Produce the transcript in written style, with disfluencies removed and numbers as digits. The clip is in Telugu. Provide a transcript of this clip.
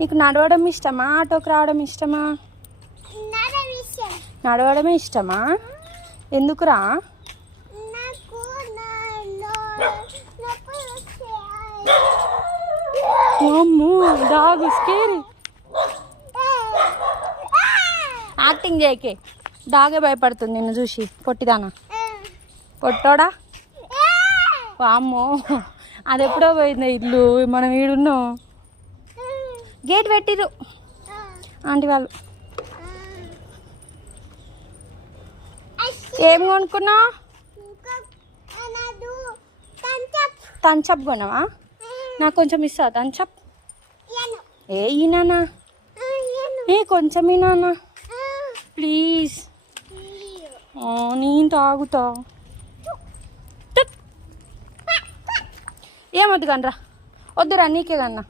నీకు నడవడం ఇష్టమా, ఆటోకి రావడం ఇష్టమా? నడవడమే ఇష్టమా? ఎందుకురా? అమ్మో డాగ్ స్కేరీ. యాక్టింగ్ చేయకే, డాగే భయపడుతుంది నిన్ను చూసి. పొట్టిదానా, పొట్టోడా. అమ్మో అది ఎప్పుడో పోయింది ఇల్లు, మనం ఈడున్నాం. గేట్ పెట్టిరు ఆంటీ వాళ్ళు. ఏం కొనుక్కున్నావు? తంచప్ కొన్నావా? నాకు కొంచెం ఇస్తావా తంచప్? ఏ ఈనానా, ఏ కొంచెం ఈనానా ప్లీజ్. నేను తాగుతా. ఏమొద్దు కనరా, వద్దురా నీకే కన్నా.